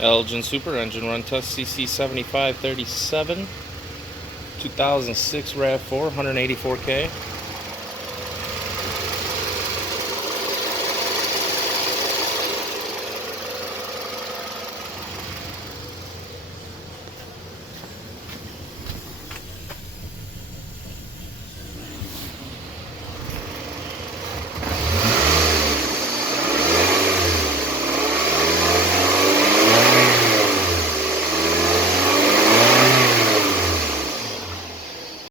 Elgin Super Engine Run Test CC7537 2006 RAV4 184K.